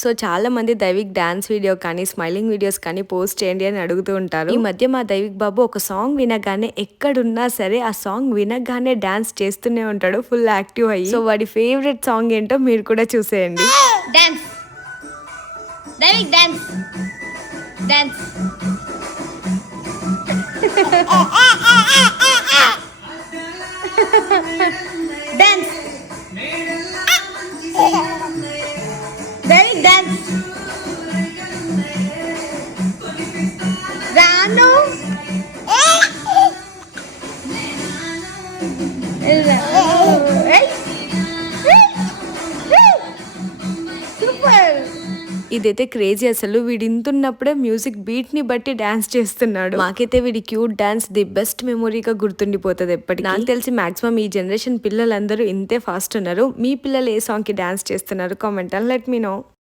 So చాలా మంది Daivik dance video కానీ స్మైలింగ్ వీడియోస్ కానీ పోస్ట్ చేయండి అని అడుగుతూ ఉంటారు. ఈ మధ్య మా దైవిక్ బాబు ఒక సాంగ్ వినగానే ఎక్కడున్నా సరే ఆ సాంగ్ వినగానే డాన్స్ చేస్తూనే ఉంటాడు, ఫుల్ యాక్టివ్ అయ్యి. సో వాడి ఫేవరెట్ సాంగ్ ఏంటో మీరు కూడా చూసేయండి. Dance Daivik dance dance dance Daivik dance రాను సూపర్. ఇదైతే క్రేజీ అసలు. వీడు ఇంతున్నప్పుడే మ్యూజిక్ బీట్ ని బట్టి డాన్స్ చేస్తున్నాడు. మాకైతే వీడి క్యూట్ డాన్స్ ది బెస్ట్ మెమొరీగా గుర్తుండిపోతుంది ఎప్పటికీ. నాకు తెలిసి మాక్సిమం ఈ జనరేషన్ పిల్లలందరూ ఇంతే ఫాస్ట్ ఉన్నారు. మీ పిల్లలు ఏ సాంగ్ కి డాన్స్ చేస్తున్నారు comment and let me no.